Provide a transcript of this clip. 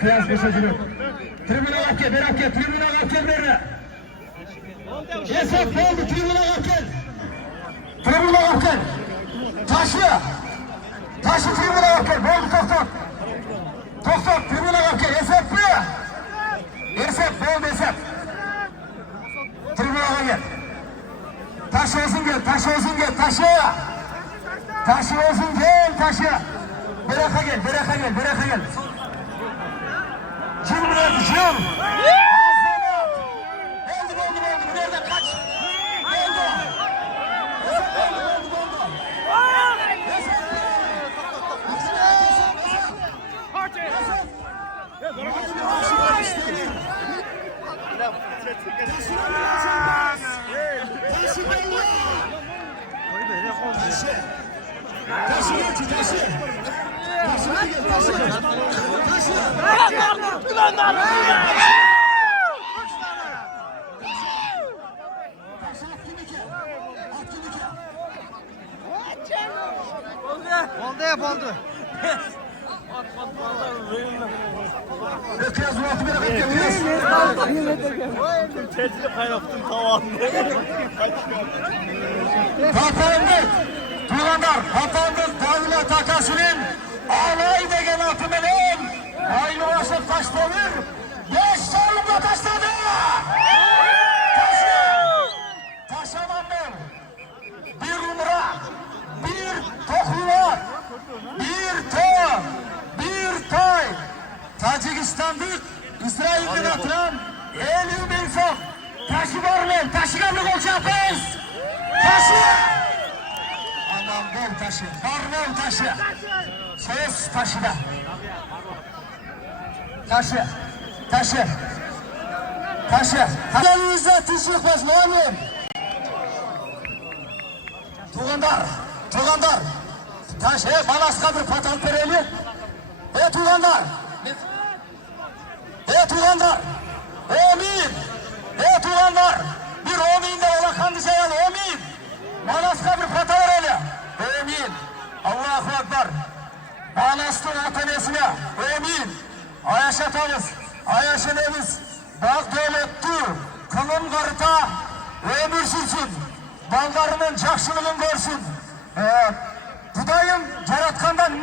Kıyas beşecilik. Tribüne gel, berak gel, tribüne gel berre. Esat oldu, tribüne gel. Tribüne gel. Taşı tribüne gel, boldu toktok. Toktok, tribüne gel, Esat mı? Esat, boldu Esat. Tribüne gel. Taşı olsun gel, taşı olsun gel, taşı. Taşı olsun gel, taşı. Beraka gel, beraka gel, beraka gel. Kim bıraktı, kim? Oldu. Nereden kaç? Oldu. Oldu. Öküz muhatı bırak öküz. Tezli kaynattım tavanda. Hatandık. Tuğlandar. Hatandık. Davula Takası'nın alay degen atı benim. Aynı başlık taşlanır. 5 sarlıkla taşladı. Taşlamam ben. Bir umra. Bir tohlular. Bir toy. Tacikistan'dık. İsrail'den atılan Eylül Beyson. Taşı var mı? Taşı kabul olacağız. Taşı. Aman bol taşı. Barnol taşı. Söz taşı da. Taşı. Elinizde tiş yıkmaz oğlum. Tuğandar. Taş, Malaska bir patal pereli. Tuğandar. Omin. Tuğandar. Bir omin'de ola kandıca yalı, omin. Malaska bir patal pereli. Omin. Allahu Ekber. Anastın atanesine. Omin. Ayaşatamız. Ayaşenemiz. Bak devlettir. Kılın karıta. Ömür sürsün. Ballarının cakşılığını görsün. Budayım yaratkandan ne